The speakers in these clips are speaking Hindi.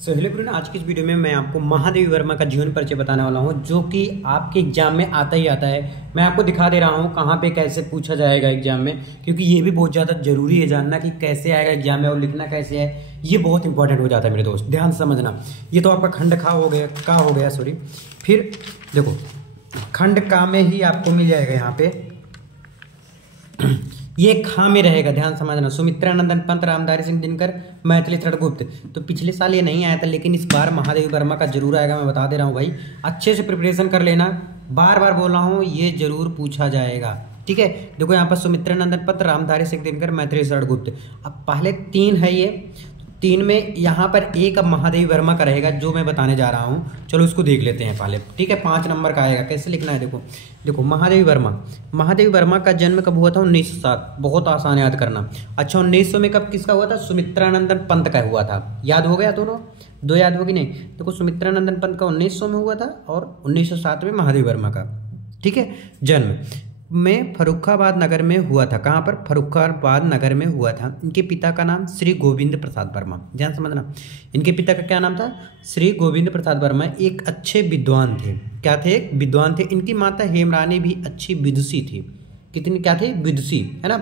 हेलो एवरीवन, आज की इस वीडियो में मैं आपको महादेवी वर्मा का जीवन परिचय बताने वाला हूं, जो कि आपके एग्जाम में आता ही आता है। मैं आपको दिखा दे रहा हूं कहां पे कैसे पूछा जाएगा एग्जाम में, क्योंकि ये भी बहुत ज़्यादा जरूरी है जानना कि कैसे आएगा एग्जाम में और लिखना कैसे है। ये बहुत इंपॉर्टेंट हो जाता है मेरे दोस्त, ध्यान से समझना। ये तो आपका खंड खा हो गया, का हो गया सॉरी। फिर देखो खंड का में ही आपको मिल जाएगा यहाँ पे, ये खा में रहेगा, ध्यान समझना। सुमित्रा नंदन पंत, रामधारी सिंह दिनकर, मैथिली शरण गुप्त। तो पिछले साल ये नहीं आया था, लेकिन इस बार महादेवी वर्मा का जरूर आएगा। मैं बता दे रहा हूँ भाई, अच्छे से प्रिपरेशन कर लेना। बार बार बोल रहा हूँ, ये जरूर पूछा जाएगा, ठीक है। देखो यहाँ पर सुमित्रा नंदन पंत, रामधारी सिंह दिनकर, मैथिली शरण गुप्त। अब पहले तीन है, ये तीन में यहाँ पर एक अब महादेवी वर्मा का रहेगा, जो मैं बताने जा रहा हूँ। चलो उसको देख लेते हैं पहले, ठीक है। 5 नंबर का आएगा, कैसे लिखना है देखो। देखो महादेवी वर्मा का जन्म कब हुआ था? 1907। बहुत आसान याद करना। अच्छा 1900 में कब किसका हुआ था? सुमित्रा नंदन पंत का हुआ था। याद हो गया दोनों? दो याद होगी नहीं? देखो सुमित्रा नंदन पंत का 1900 में हुआ था और 1907 में महादेवी वर्मा का, ठीक है। जन्म में फर्रुखाबाद नगर में हुआ था। कहाँ पर? फर्रुखाबाद नगर में हुआ था। इनके पिता का नाम श्री गोविंद प्रसाद वर्मा, ध्यान समझना। इनके पिता का क्या नाम था? श्री गोविंद प्रसाद वर्मा। एक अच्छे विद्वान थे। क्या थे? विद्वान थे। इनकी माता हेमरानी भी अच्छी विदुषी थी। कितनी क्या थे? विदुषी, है ना।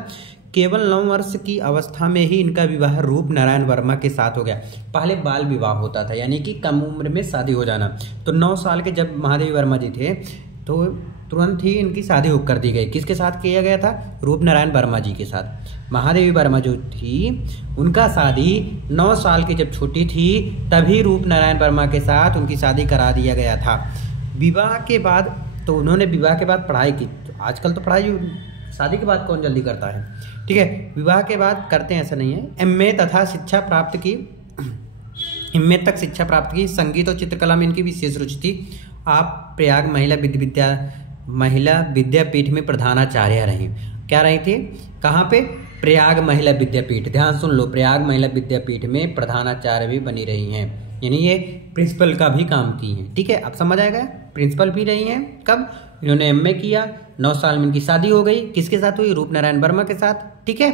केवल 9 वर्ष की अवस्था में ही इनका विवाह रूप नारायण वर्मा के साथ हो गया। पहले बाल विवाह होता था, यानी कि कम उम्र में शादी हो जाना। तो 9 साल के जब महादेवी वर्मा जी थे, तो तुरंत ही इनकी शादी कर दी गई। किसके साथ किया गया था? रूप नारायण वर्मा जी के साथ। महादेवी वर्मा जो थी, उनका शादी 9 साल की जब छोटी थी, तभी रूप नारायण वर्मा के साथ उनकी शादी करा दिया गया था। विवाह के बाद तो उन्होंने विवाह के बाद पढ़ाई की। तो आजकल तो पढ़ाई शादी के बाद कौन जल्दी करता है, ठीक है। विवाह के बाद करते हैं, ऐसा नहीं है। एमए तथा शिक्षा प्राप्त की, एमए तक शिक्षा प्राप्त की। संगीत और चित्रकला में इनकी विशेष रुचि थी। आप प्रयाग महिला विद्यापीठ में प्रधानाचार्य रही। क्या रही थी? कहाँ पे? प्रयाग महिला विद्यापीठ। ध्यान सुन लो, प्रयाग महिला विद्यापीठ में प्रधानाचार्य भी बनी रही हैं, यानी ये प्रिंसिपल का भी काम की हैं, ठीक है। अब समझ आएगा, प्रिंसिपल भी रही हैं। कब? इन्होंने एमए किया, 9 साल में इनकी शादी हो गई। किसके साथ हुई? रूप नारायण वर्मा के साथ, ठीक है।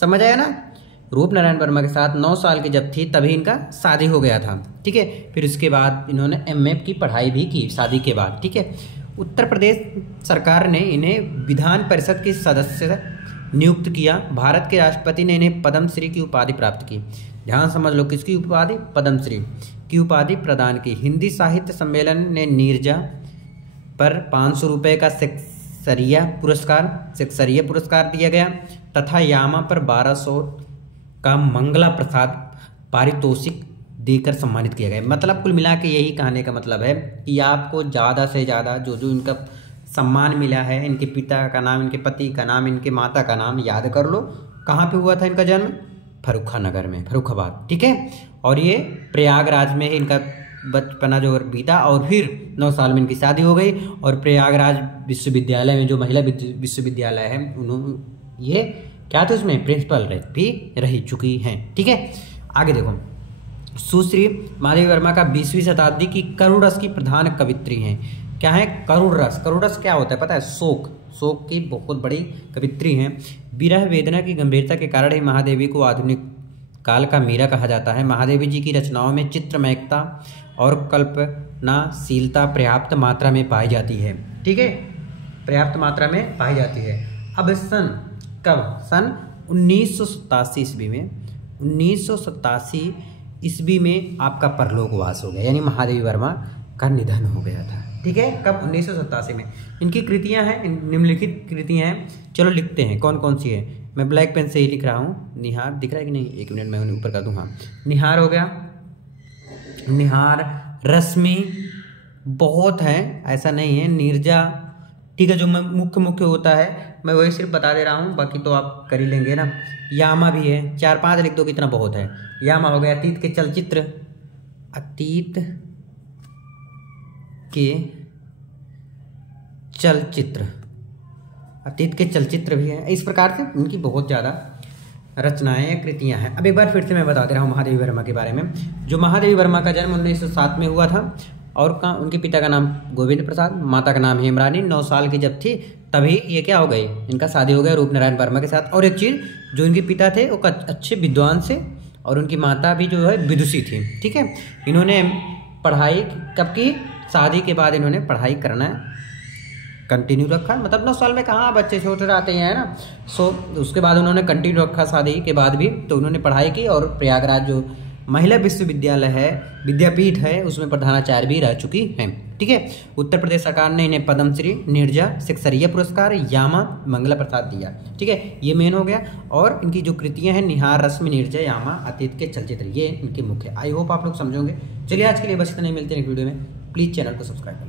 समझ आया ना? रूप नारायण वर्मा के साथ 9 साल की जब थी, तभी इनका शादी हो गया था, ठीक है। फिर उसके बाद इन्होंने एमए की पढ़ाई भी की शादी के बाद, ठीक है। उत्तर प्रदेश सरकार ने इन्हें विधान परिषद के सदस्य नियुक्त किया। भारत के राष्ट्रपति ने इन्हें पद्मश्री की उपाधि प्राप्त की। ध्यान समझ लो, किसकी उपाधि? पद्मश्री की उपाधि प्रदान की। हिंदी साहित्य सम्मेलन ने नीरजा पर 500 रुपये का सेक्सरिया पुरस्कार दिया गया तथा यामा पर 1200 का मंगला प्रसाद पारितोषिक देकर सम्मानित किया गया। मतलब कुल मिला के यही कहने का मतलब है कि आपको ज़्यादा से ज़्यादा जो जो इनका सम्मान मिला है, इनके पिता का नाम, इनके पति का नाम, इनके माता का नाम याद कर लो। कहाँ पे हुआ था इनका जन्म? फर्रुखा नगर में, फर्रुखाबाद, ठीक है। और ये प्रयागराज में इनका बचपना जो बीता, और फिर 9 साल में इनकी शादी हो गई। और प्रयागराज विश्वविद्यालय में, जो महिला विश्वविद्यालय है, उन्होंने ये क्या थे उसमें? प्रिंसिपल भी रह चुकी हैं, ठीक है। आगे देखो, सुश्री महादेवी वर्मा का 20वीं शताब्दी की करुण रस की प्रधान कवित्री हैं। क्या है? करुण रस। करुण रस क्या होता है पता है? शोक की बहुत बड़ी कवित्री हैं। विरह वेदना की गंभीरता के कारण ही महादेवी को आधुनिक काल का मीरा कहा जाता है। महादेवी जी की रचनाओं में चित्रमयता और कल्पनाशीलता पर्याप्त मात्रा में पाई जाती है, ठीक है। पर्याप्त मात्रा में पाई जाती है। अब सन 1987 ईस्वी में, 1987 ईस्वी में आपका परलोकवास हो गया, यानी महादेवी वर्मा का निधन हो गया था, ठीक है। कब? 1987 में। इनकी कृतियां हैं, निम्नलिखित कृतियां हैं। चलो लिखते हैं कौन कौन सी है। मैं ब्लैक पेन से ही लिख रहा हूँ। निहार दिख रहा है कि नहीं? 1 मिनट में ऊपर कर दूँ। हाँ, निहार हो गया, निहार, रश्मि, बहुत है, ऐसा नहीं है। नीरजा, ठीक है। जो मुख्य होता है मैं वही सिर्फ बता दे रहा हूँ, बाकी तो आप कर ही लेंगे ना। यामा भी है, 4-5 लिख दो, कितना बहुत है। यामा हो गया। अतीत के चलचित्र भी हैं। इस प्रकार से उनकी बहुत ज़्यादा रचनाएं या कृतियाँ हैं। अब एक बार फिर से मैं बता दे रहा हूँ महादेवी वर्मा के बारे में। जो महादेवी वर्मा का जन्म 1907 में हुआ था, और उनके पिता का नाम गोविंद प्रसाद, माता का नाम हेमरानी। 9 साल की जब थी, तभी ये क्या हो गई? इनका शादी हो गया रूप नारायण वर्मा के साथ। और एक चीज़, जो इनके पिता थे वो अच्छे विद्वान से, और उनकी माता भी जो है विदुषी थी। ठीक है, इन्होंने पढ़ाई कब की, शादी के बाद इन्होंने पढ़ाई करना कंटिन्यू रखा, मतलब 9 साल में कहाँ बच्चे छोटे रहते हैं ना। उसके बाद उन्होंने कंटिन्यू रखा शादी के बाद भी, तो उन्होंने पढ़ाई की और प्रयागराज जो महिला विश्वविद्यालय है, विद्यापीठ है, उसमें प्रधानाचार्य भी रह चुकी हैं। ठीक है, उत्तर प्रदेश सरकार ने इन्हें पद्मश्री, नीरजा शिक्षरीय पुरस्कार, यामा मंगला प्रसाद दिया। ठीक है, ये मेन हो गया। और इनकी जो कृतियां हैं, निहार, रश्मि, नीरजा, यामा, अतीत के चलचित्र, ये इनके मुख्य। आई होप आप लोग समझोगे। चलिए आज के लिए बस इतना ही, मिलते हैं एक वीडियो में। प्लीज़ चैनल को सब्सक्राइब करें।